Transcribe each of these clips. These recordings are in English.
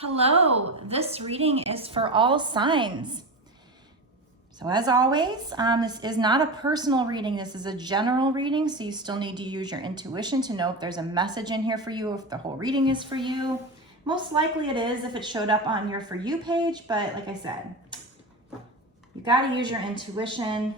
Hello, this reading is for all signs. So as always, this is not a personal reading. This is a general reading, so you still need to use your intuition to know if there's a message in here for you, if the whole reading is for you. Most likely it is if it showed up on your For You page, but like I said, you got to use your intuition.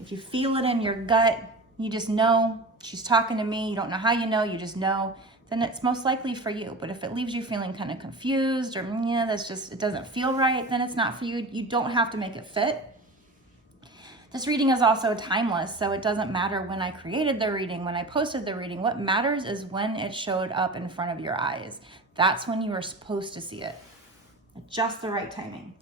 If you feel it in your gut, you just know she's talking to me. You don't know how you know, you just know. Then it's most likely for you. But if it leaves you feeling kind of confused or yeah, that's just, it doesn't feel right, then it's not for you. You don't have to make it fit. This reading is also timeless, so it doesn't matter when I created the reading, when I posted the reading. What matters is when it showed up in front of your eyes. That's when you were supposed to see it. At just the right timing.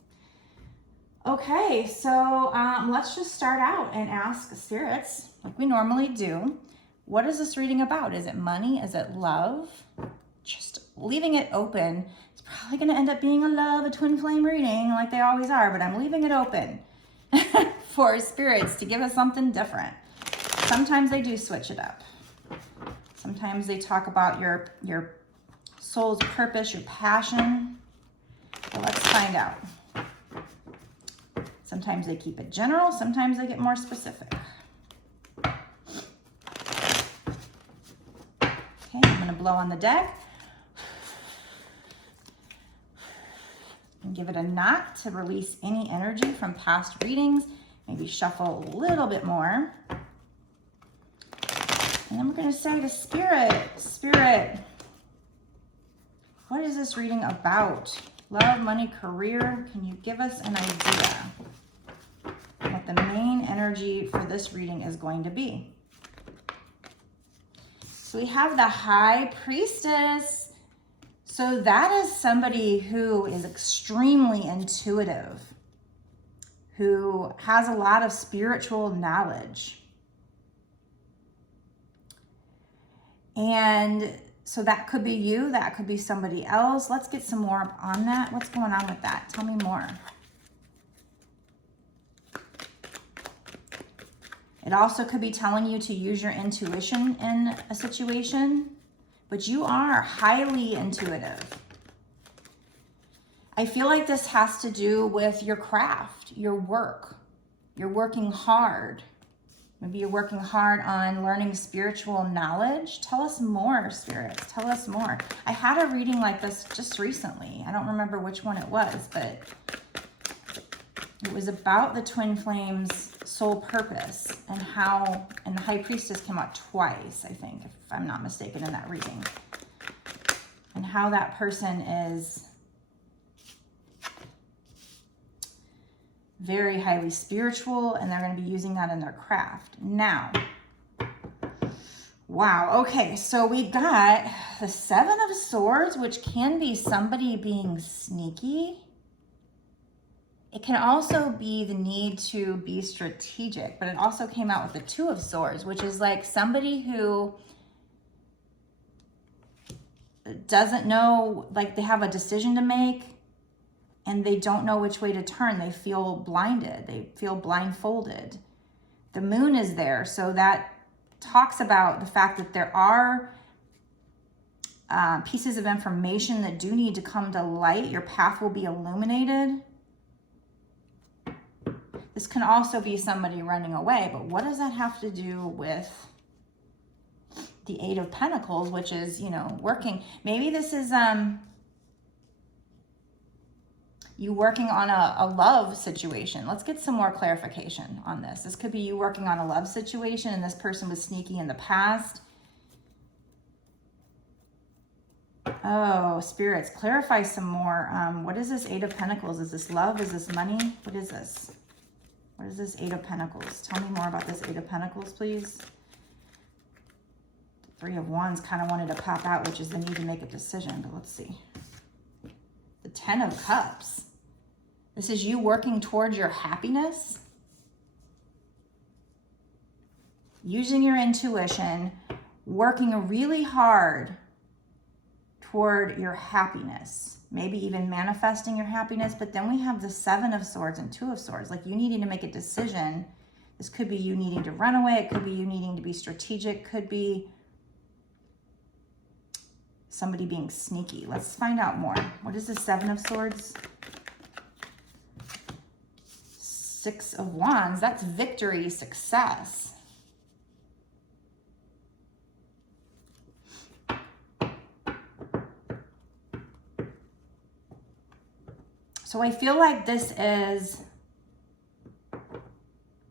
Okay, so let's just start out and ask spirits, like we normally do. What is this reading about? Is it money? Is it love? Just leaving it open. It's probably going to end up being a twin flame reading like they always are, but I'm leaving it open for spirits to give us something different. Sometimes they do switch it up. Sometimes they talk about your soul's purpose, your passion. So let's find out. Sometimes they keep it general. Sometimes they get more specific. Okay, I'm going to blow on the deck and give it a knock to release any energy from past readings. Maybe shuffle a little bit more. And then we're going to say to Spirit, what is this reading about? Love, money, career. Can you give us an idea what the main energy for this reading is going to be? So we have the High Priestess. So that is somebody who is extremely intuitive, who has a lot of spiritual knowledge. And so that could be you, that could be somebody else. Let's get some more on that. What's going on with that? Tell me more. It also could be telling you to use your intuition in a situation, but you are highly intuitive. I feel like this has to do with your craft, your work. You're working hard. Maybe you're working hard on learning spiritual knowledge. Tell us more, spirits. Tell us more. I had a reading like this just recently. I don't remember which one it was, but it was about the twin flames' soul purpose and how, and the High Priestess came out twice, I think, if I'm not mistaken, in that reading. And how that person is very highly spiritual, and they're going to be using that in their craft. Now, wow, okay, so we got the Seven of Swords, which can be somebody being sneaky. It can also be the need to be strategic, but it also came out with the Two of Swords, which is like somebody who doesn't know, like they have a decision to make and they don't know which way to turn. They feel blinded. They feel blindfolded. The moon is there, so that talks about the fact that there are pieces of information that do need to come to light. Your path will be illuminated. This can also be somebody running away, but what does that have to do with the Eight of Pentacles, which is, you know, working? Maybe this is you working on a love situation. Let's get some more clarification on this. This could be you working on a love situation and this person was sneaky in the past. Oh, spirits, clarify some more. What is this Eight of Pentacles? Is this love? Is this money? What is this? What is this Eight of Pentacles? Tell me more about this Eight of Pentacles, please. The Three of Wands kind of wanted to pop out, which is the need to make a decision, but let's see. The Ten of Cups. This is you working towards your happiness. Using your intuition, working really hard toward your happiness. Maybe even manifesting your happiness. But then we have the Seven of Swords and Two of Swords. Like you needing to make a decision. This could be you needing to run away. It could be you needing to be strategic. Could be somebody being sneaky. Let's find out more. What is the Seven of Swords? Six of Wands. That's victory, success. So I feel like this is,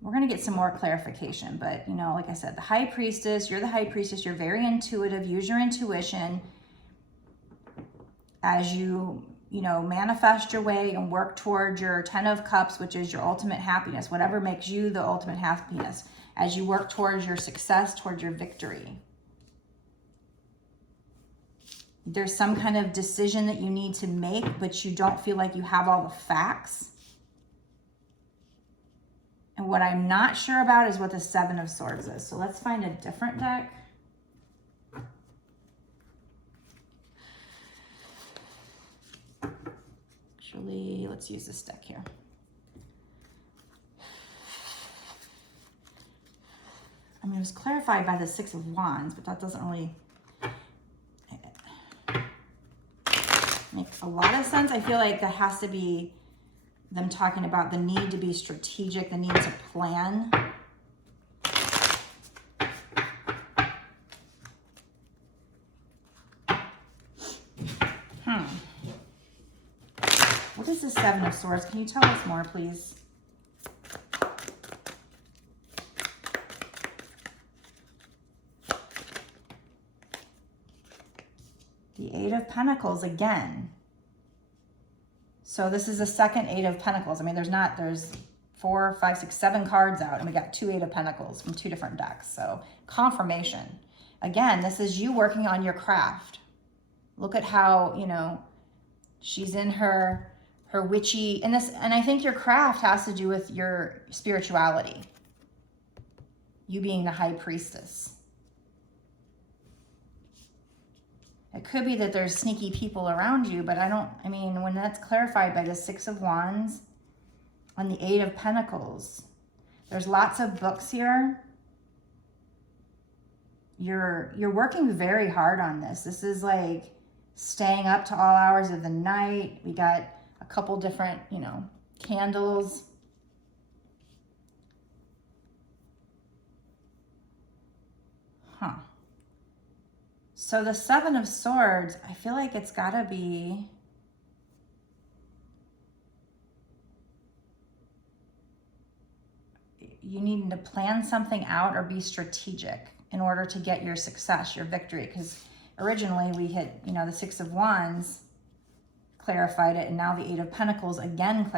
we're going to get some more clarification, but you know, like I said, the High Priestess, you're the High Priestess, you're very intuitive, use your intuition as you know, manifest your way and work towards your 10 of Cups, which is your ultimate happiness, whatever makes you the ultimate happiness, as you work towards your success, towards your victory. There's some kind of decision that you need to make, but you don't feel like you have all the facts. And what I'm not sure about is what the Seven of Swords is. So let's find a different deck. Actually, let's use this deck here. I mean, it was clarified by the Six of Wands, but that doesn't really make a lot of sense. I feel like that has to be them talking about the need to be strategic, the need to plan. What is the Seven of Swords? Can you tell us more, please? The Eight of Pentacles again. So this is the second Eight of Pentacles. I mean, there's 4, 5, 6, 7 cards out, and we got 2 Eight of Pentacles from 2 different decks. So confirmation. Again, this is you working on your craft. Look at how, you know, she's in her witchy, and I think your craft has to do with your spirituality. You being the High Priestess. It could be that there's sneaky people around you, but I mean, when that's clarified by the Six of Wands and the Eight of Pentacles, there's lots of books here. You're working very hard on this. This is like staying up to all hours of the night. We got a couple different, you know, candles. Huh. So the Seven of Swords, I feel like it's got to be you need to plan something out or be strategic in order to get your success, your victory. Because originally we had, you know, the Six of Wands clarified it, and now the Eight of Pentacles again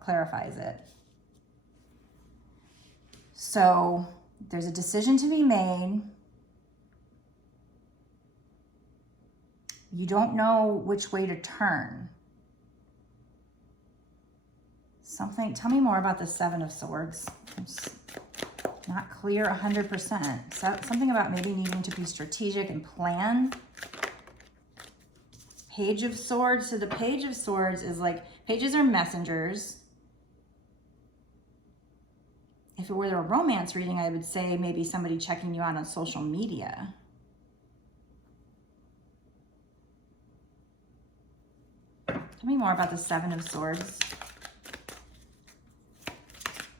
clarifies it. So there's a decision to be made. You don't know which way to turn. Tell me more about the Seven of Swords. It's not clear 100%. So, something about maybe needing to be strategic and plan. Page of Swords. So the Page of Swords is like, pages are messengers. If it were a romance reading, I would say maybe somebody checking you out on social media. Tell me more about the Seven of Swords.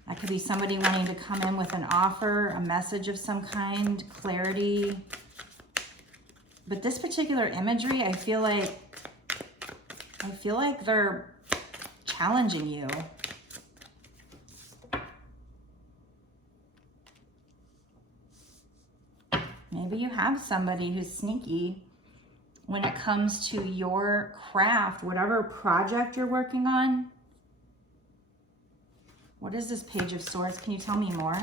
That could be somebody wanting to come in with an offer, a message of some kind, clarity. But this particular imagery, I feel like they're challenging you. Maybe you have somebody who's sneaky when it comes to your craft, whatever project you're working on. What is this Page of Swords? Can you tell me more?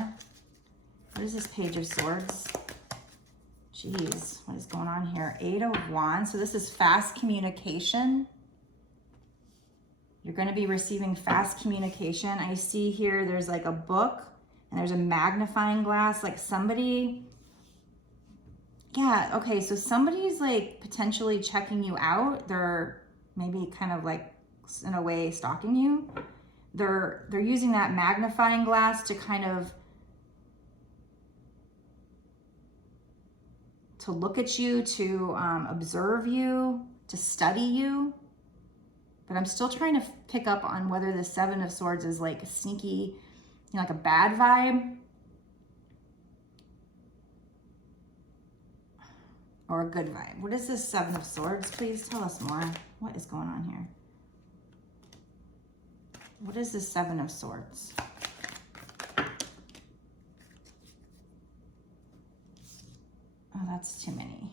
What is this Page of Swords? Jeez, what is going on here? Eight of Wands. So this is fast communication. You're going to be receiving fast communication. I see here there's like a book and there's a magnifying glass. Like somebody... Yeah, okay, so somebody's like potentially checking you out. They're maybe kind of like in a way stalking you. They're using that magnifying glass to kind of to look at you, to observe you, to study you. But I'm still trying to pick up on whether the Seven of Swords is like a sneaky, you know, like a bad vibe, or a good vibe. What is this Seven of Swords? Please tell us more. What is going on here? What is this Seven of Swords? Oh, that's too many.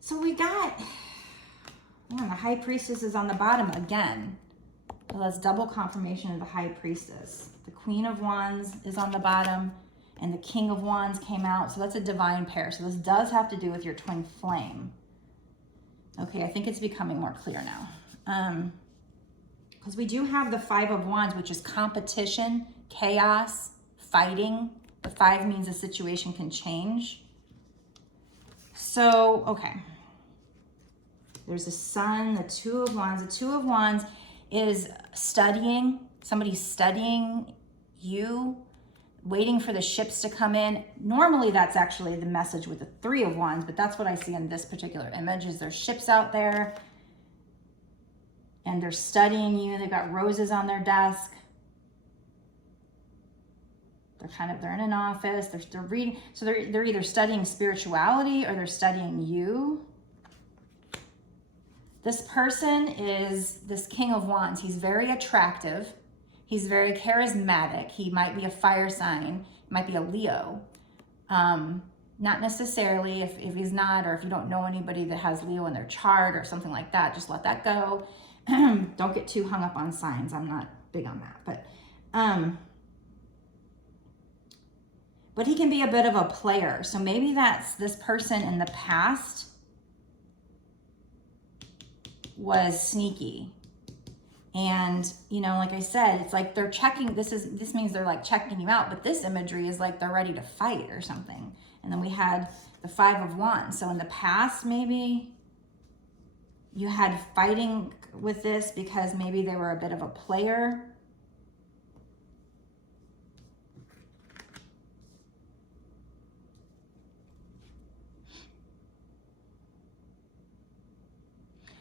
So we got, the High Priestess is on the bottom again. So that's double confirmation of the High Priestess. The Queen of Wands is on the bottom, and the King of Wands came out. So that's a divine pair. So this does have to do with your twin flame. Okay, I think it's becoming more clear now. Because we do have the Five of Wands, which is competition, chaos, fighting. The 5 means the situation can change. So, okay. There's the Sun, the Two of Wands. The Two of Wands is studying. Somebody's studying you, waiting for the ships to come in. Normally, that's actually the message with the Three of Wands, but that's what I see in this particular image is there's ships out there, and they're studying you. They've got roses on their desk. They're in an office. They're reading. So they're either studying spirituality or they're studying you. This person is this King of Wands. He's very attractive. He's very charismatic. He might be a fire sign. He might be a Leo. Not necessarily. If he's not, or if you don't know anybody that has Leo in their chart or something like that, just let that go. Don't get too hung up on signs. I'm not big on that. But he can be a bit of a player. So maybe that's this person in the past was sneaky. And, you know, like I said, it's like they're checking, this means they're like checking you out, but this imagery is like they're ready to fight or something. And then we had the Five of Wands. So in the past, maybe you had fighting with this because maybe they were a bit of a player.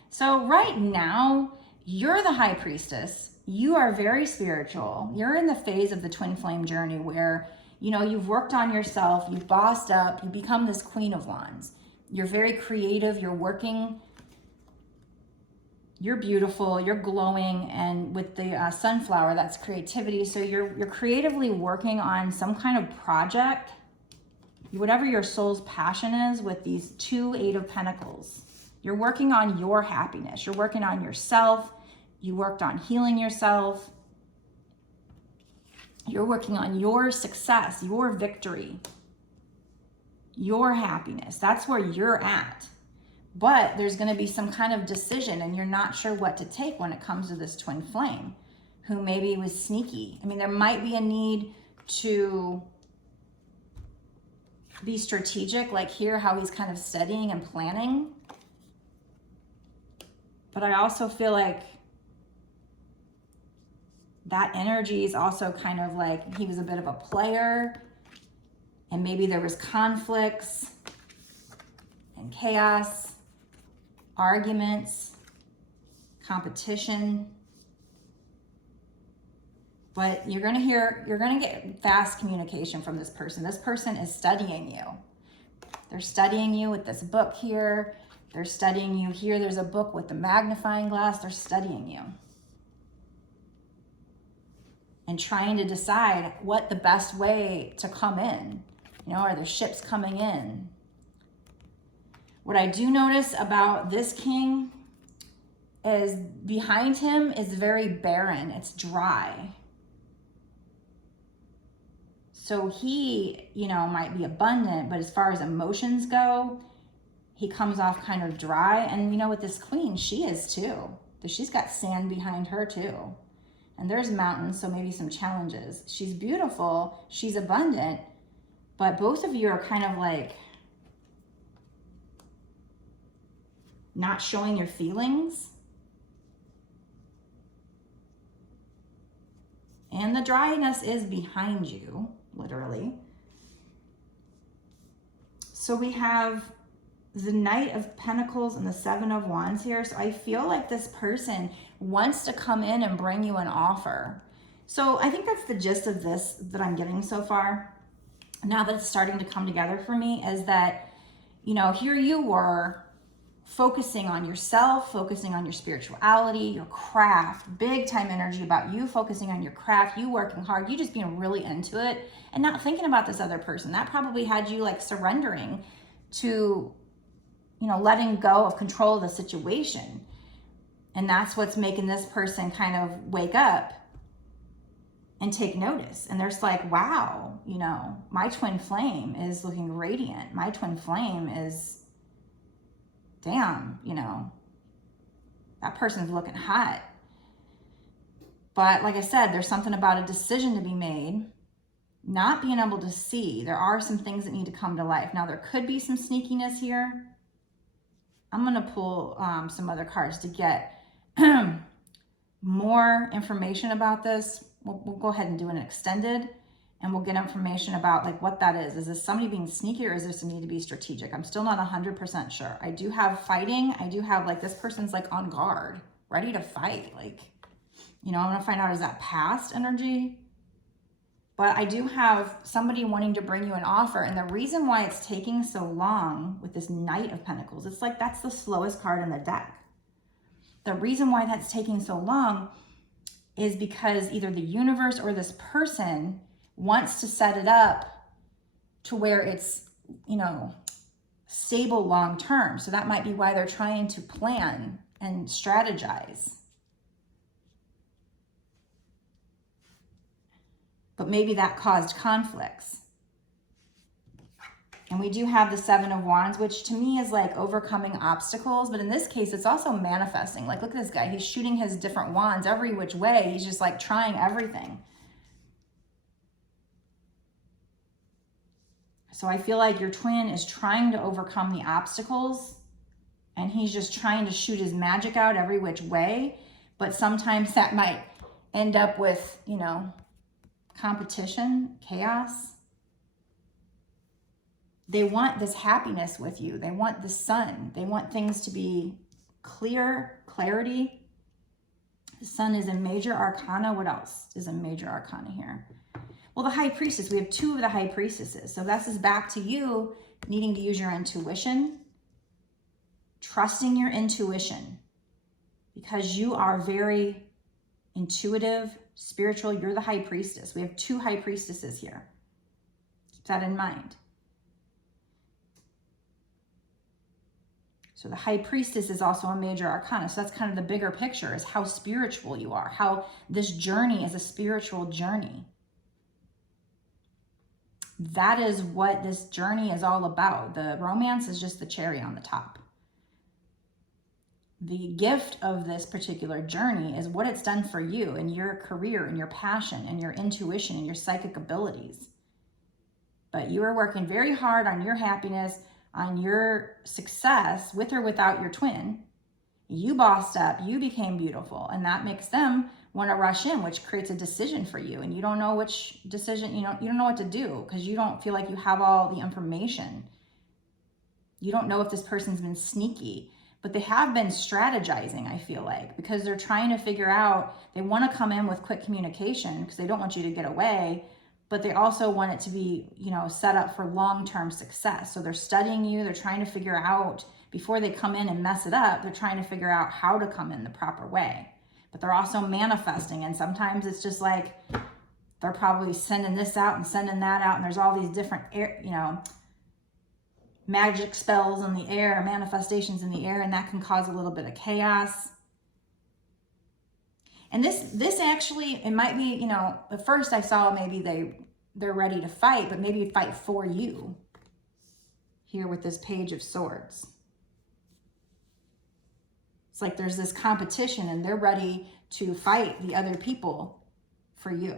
So right now, you're the High Priestess. You are very spiritual. You're in the phase of the twin flame journey where, you know, you've worked on yourself, you've bossed up, you become this Queen of Wands. You're very creative, you're working, you're beautiful, you're glowing, and with the sunflower, that's creativity. So you're creatively working on some kind of project, whatever your soul's passion is with these 2 Eight of Pentacles. You're working on your happiness. You're working on yourself. You worked on healing yourself. You're working on your success, your victory, your happiness. That's where you're at. But there's going to be some kind of decision, and you're not sure what to take when it comes to this twin flame, who maybe was sneaky. I mean, there might be a need to be strategic, like here, how he's kind of studying and planning. But I also feel like that energy is also kind of like he was a bit of a player, and maybe there was conflicts and chaos, arguments, competition. But you're going to get fast communication from this person. This person is studying you. They're studying you with this book here. They're studying you here. There's a book with the magnifying glass. They're studying you and trying to decide what the best way to come in. You know, are there ships coming in? What I do notice about this king is behind him is very barren. It's dry. So he, you know, might be abundant, but as far as emotions go, he comes off kind of dry. And, you know, with this queen, she is too. She's got sand behind her too. And there's mountains, so maybe some challenges. She's beautiful. She's abundant. But both of you are kind of like not showing your feelings. And the dryness is behind you, literally. So we have the Knight of Pentacles and the Seven of Wands here. So I feel like this person wants to come in and bring you an offer. So I think that's the gist of this that I'm getting so far. Now that it's starting to come together for me, is that, you know, here you were focusing on yourself, focusing on your spirituality, your craft, big time energy about you focusing on your craft, you working hard, you just being really into it and not thinking about this other person. That probably had you like surrendering to, you know, letting go of control of the situation. And that's what's making this person kind of wake up and take notice. And they're just like, wow, you know, my twin flame is looking radiant. My twin flame is, damn, you know, that person's looking hot. But like I said, there's something about a decision to be made, not being able to see. There are some things that need to come to life. Now, there could be some sneakiness here. I'm going to pull some other cards to get more information about this. We'll go ahead and do an extended, and we'll get information about like what that is. Is this somebody being sneaky, or is this a need to be strategic? I'm still not 100% sure. I do have fighting. I do have like this person's like on guard, ready to fight. Like, you know, I'm going to find out, is that past energy? But I do have somebody wanting to bring you an offer. And the reason why it's taking so long with this Knight of Pentacles, it's like that's the slowest card in the deck. The reason why that's taking so long is because either the universe or this person wants to set it up to where it's, you know, stable long term. So that might be why they're trying to plan and strategize. But maybe that caused conflicts. And we do have the Seven of Wands, which to me is like overcoming obstacles. But in this case, it's also manifesting. Like, look at this guy. He's shooting his different wands every which way. He's just like trying everything. So I feel like your twin is trying to overcome the obstacles, and he's just trying to shoot his magic out every which way. But sometimes that might end up with, you know, competition, chaos. They want this happiness with you. They want the sun. They want things to be clear, clarity. The sun is a major arcana. What else is a major arcana here? Well, the High Priestess. We have two of the High Priestesses. So this is back to you needing to use your intuition, trusting your intuition, because you are very intuitive, spiritual. You're the High Priestess. We have two High Priestesses here. Keep that in mind. So the High Priestess is also a major arcana. So that's kind of the bigger picture, is how spiritual you are, how this journey is a spiritual journey. That is what this journey is all about. The romance is just the cherry on the top. The gift of this particular journey is what it's done for you and your career and your passion and your intuition and your psychic abilities. But you are working very hard on your happiness, on your success, with or without your twin. You bossed up, you became beautiful, and that makes them want to rush in, which creates a decision for you. And you don't know which decision, you don't know what to do, because you don't feel like you have all the information. You don't know if this person's been sneaky, but they have been strategizing, I feel like, because they're trying to figure out, they want to come in with quick communication because they don't want you to get away, but they also want it to be, set up for long-term success. So they're studying you. They're trying to figure out, before they come in and mess it up, they're trying to figure out how to come in the proper way. But they're also manifesting. And sometimes it's just like, they're probably sending this out and sending that out. And there's all these different, magic spells in the air, manifestations in the air, and that can cause a little bit of chaos. And this actually, it might be, at first I saw maybe they're ready to fight, but maybe fight for you here with this Page of Swords. It's like there's this competition and they're ready to fight the other people for you.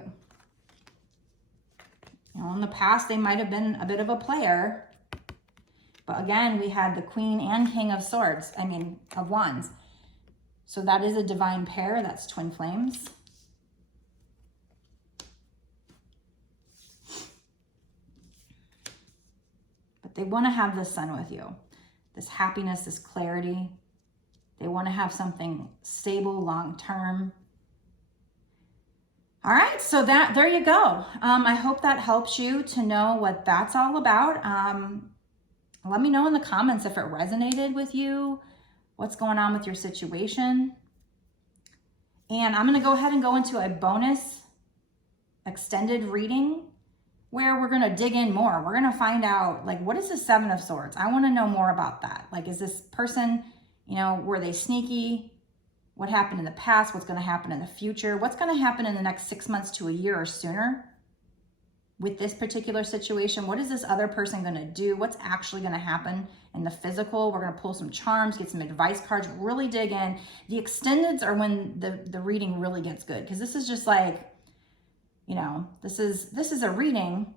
You know, in the past, they might have been a bit of a player. But again, we had the Queen and King of Swords, of Wands. So that is a divine pair. That's twin flames. But they want to have the Sun with you. This happiness, this clarity. They want to have something stable, long-term. All right, so there you go. I hope that helps you to know what that's all about. Let me know in the comments if it resonated with you, what's going on with your situation. And I'm going to go ahead and go into a bonus extended reading where we're going to dig in more. We're going to find out, like, what is the Seven of Swords? I want to know more about that. Like, is this person, you know, were they sneaky? What happened in the past? What's going to happen in the future? What's going to happen in the next 6 months to a year or sooner with this particular situation? What is this other person going to do? What's actually going to happen in the physical? We're going to pull some charms, get some advice cards, really dig in. The extendeds are when the reading really gets good, because this is just like, you know, this is a reading,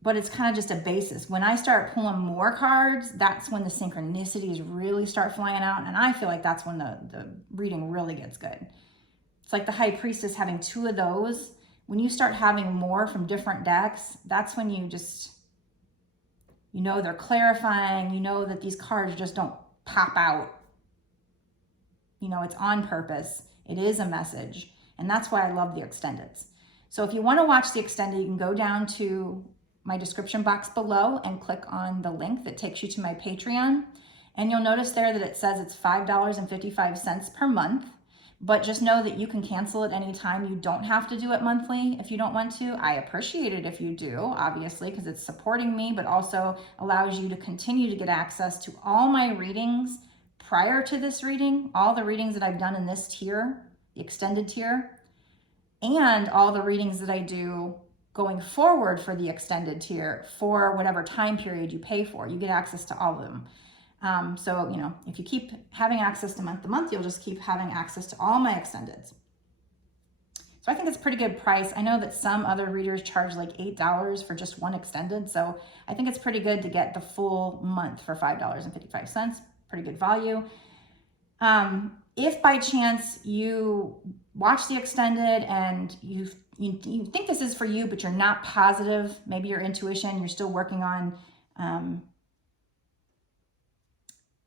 but it's kind of just a basis. When I start pulling more cards, that's when the synchronicities really start flying out. And I feel like that's when the reading really gets good. It's like the High Priestess having 2 of those. When you start having more from different decks, that's when you just, you know, they're clarifying. You know that these cards just don't pop out. You know, it's on purpose. It is a message. And that's why I love the extendeds. So if you want to watch the extended, you can go down to my description box below and click on the link that takes you to my Patreon. And you'll notice there that it says it's $5.55 per month. But just know that you can cancel at any time. You don't have to do it monthly if you don't want to. I appreciate it if you do, obviously, because it's supporting me, but also allows you to continue to get access to all my readings prior to this reading, all the readings that I've done in this tier, the extended tier, and all the readings that I do going forward for the extended tier for whatever time period you pay for. You get access to all of them. So, you know, if you keep having access to month, you'll just keep having access to all my extendeds. So I think it's a pretty good price. I know that some other readers charge like $8 for just one extended. So I think it's pretty good to get the full month for $5.55. Pretty good value. If by chance you watch the extended and you think this is for you, but you're not positive, maybe your intuition, you're still working on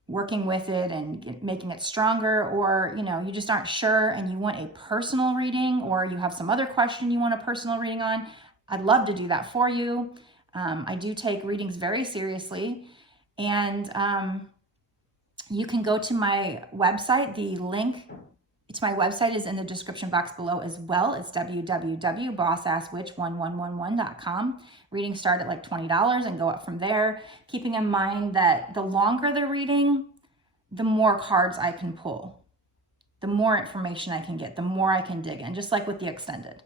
working with it and making it stronger, or, you know, you just aren't sure and you want a personal reading, or you have some other question you want a personal reading on, I'd love to do that for you. I do take readings very seriously, and you can go to my website. The link to my website is in the description box below as well. It's www.bossasswitch1111.com. Readings start at like $20 and go up from there. Keeping in mind that the longer the reading, the more cards I can pull, the more information I can get, the more I can dig in, just like with the extended.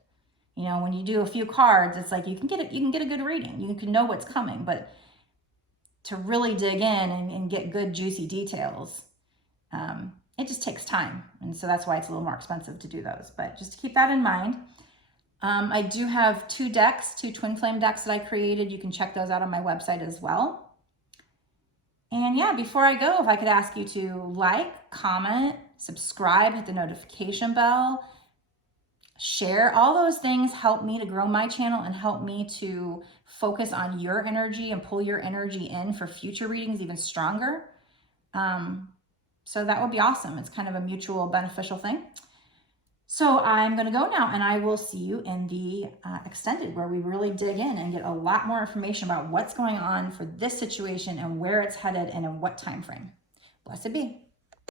You know, when you do a few cards, it's like you can get a good reading. You can know what's coming, but to really dig in and get good juicy details, it just takes time. And so that's why it's a little more expensive to do those. But just to keep that in mind. I do have 2 decks, 2 Twinflame decks that I created. You can check those out on my website as well. And yeah, before I go, if I could ask you to like, comment, subscribe, hit the notification bell, share, all those things help me to grow my channel and help me to focus on your energy and pull your energy in for future readings even stronger. So that would be awesome. It's kind of a mutual beneficial thing. So I'm going to go now, and I will see you in the extended, where we really dig in and get a lot more information about what's going on for this situation and where it's headed and in what time frame. Blessed be.